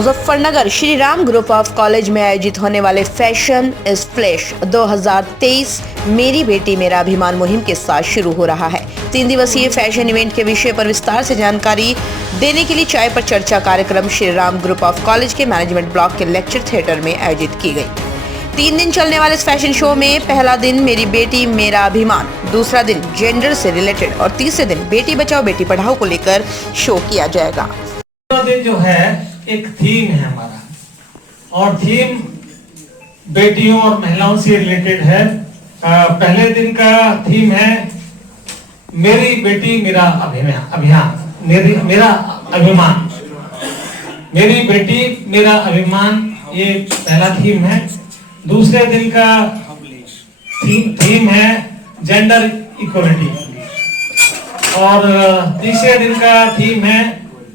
Muzaffarnagar Shri Ram group of college में आयोजित होने वाले फैशन स्प्लैश 2023 मेरी बेटी मेरा अभिमान मुहिम के साथ शुरू हो रहा है। 3 दिवसीय फैशन इवेंट के विषय पर विस्तार से जानकारी देने के लिए चाय पर चर्चा कार्यक्रम Shri Ram group of college के मैनेजमेंट ब्लॉक के लेक्चर थिएटर में आयोजित की गई। 3 दिन चलने वाले इस फैशन शो में पहला दिन मेरी बेटी मेरा अभिमान, दूसरा दिन जेंडर से रिलेटेड और तीसरे दिन बेटी बचाओ बेटी पढ़ाओ को लेकर शो किया जाएगा। दिन जो है एक थीम है हमारा, और थीम बेटियों और महिलाओं से रिलेटेड है। पहले दिन का थीम है मेरी बेटी मेरा अभियान, मेरा अभिमान, मेरी बेटी मेरा अभिमान, ये पहला थीम है। दूसरे दिन का थीम है जेंडर इक्वलिटी, और तीसरे दिन का थीम है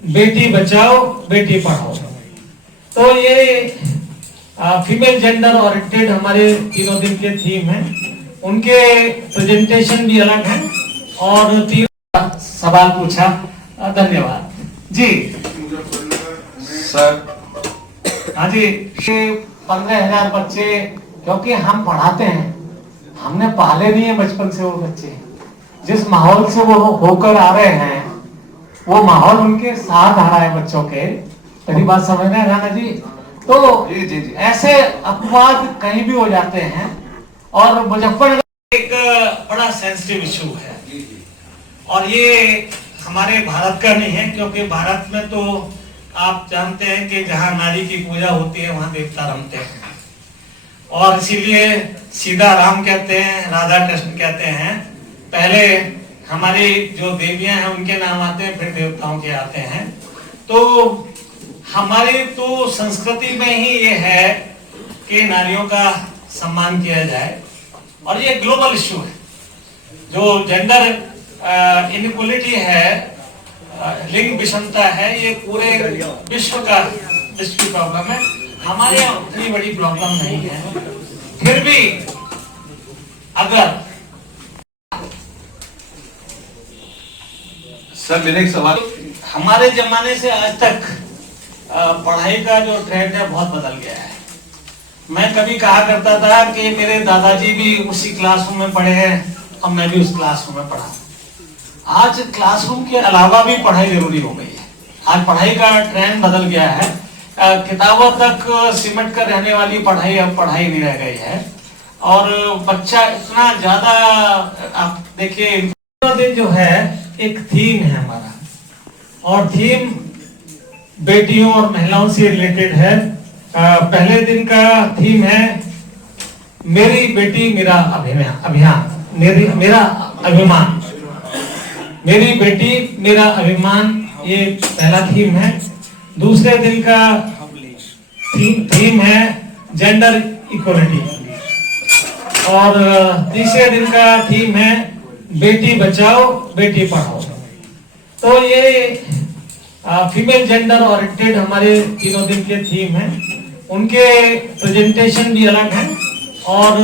बेटी बचाओ बेटी पढ़ाओ। तो ये फीमेल जेंडर ओरिएंटेड हमारे तीनों दिन के थीम हैं। उनके प्रेजेंटेशन भी अलग हैं। और 3 सवाल पूछा, धन्यवाद जी सर। हाँ जी, 15,000 बच्चे, क्योंकि हम पढ़ाते हैं, हमने पाले नहीं है बचपन से। वो बच्चे जिस माहौल से वो होकर आ रहे हैं, वो माहौल उनके साथ आ रहा है बच्चों के। मेरी बात समझ रहे हैं राणा जी? तो जी ऐसे अपवाद कहीं भी हो जाते हैं। और मुजफ्फरनगर एक बड़ा सेंसिटिव इशू है, और ये हमारे भारत का नहीं है, क्योंकि भारत में तो आप जानते हैं कि जहां नारी की पूजा होती है वहां देवता रमते हैं, और इसीलिए सीधा राम कहते हैं, राधा कृष्ण कहते हैं। पहले हमारी जो देवियां हैं उनके नाम आते हैं, फिर देवताओं के आते हैं। तो हमारी तो संस्कृति में ही ये है कि नारियों का सम्मान किया जाए, और ये ग्लोबल इश्यू है। जो जेंडर इनइक्वलिटी है, लिंग विषमता है, ये पूरे विश्व की प्रॉब्लम है। हमारे यहाँ उतनी बड़ी प्रॉब्लम नहीं है। फिर भी अगर सर मेरा एक सवाल, हमारे जमाने से आज तक पढ़ाई का जो ट्रेंड है बहुत बदल गया है। मैं कभी कहा करता था कि मेरे दादाजी भी उसी क्लासरूम में पढ़े हैं और मैं भी उस क्लासरूम में पढ़ा। आज क्लासरूम के अलावा भी पढ़ाई जरूरी हो गई है। आज पढ़ाई का ट्रेंड बदल गया है। किताबों तक सिमट कर रहने वाली पढ़ाई अब पढ़ाई नहीं रह गई है। और बच्चा इतना ज्यादा, आप देखिए, दिन जो है एक थीम है हमारा, और थीम बेटियों और महिलाओं से रिलेटेड है। पहले दिन का थीम है मेरी बेटी मेरा अभियान, मेरा अभिमान, मेरी बेटी मेरा अभिमान, ये पहला थीम है। दूसरे दिन का थीम है जेंडर इक्वलिटी, और तीसरे दिन का थीम है बेटी बचाओ बेटी पढ़ाओ। तो ये फीमेल जेंडर ओरिएंटेड हमारे तीनों दिन के थीम हैं। उनके प्रेजेंटेशन भी अलग हैं। और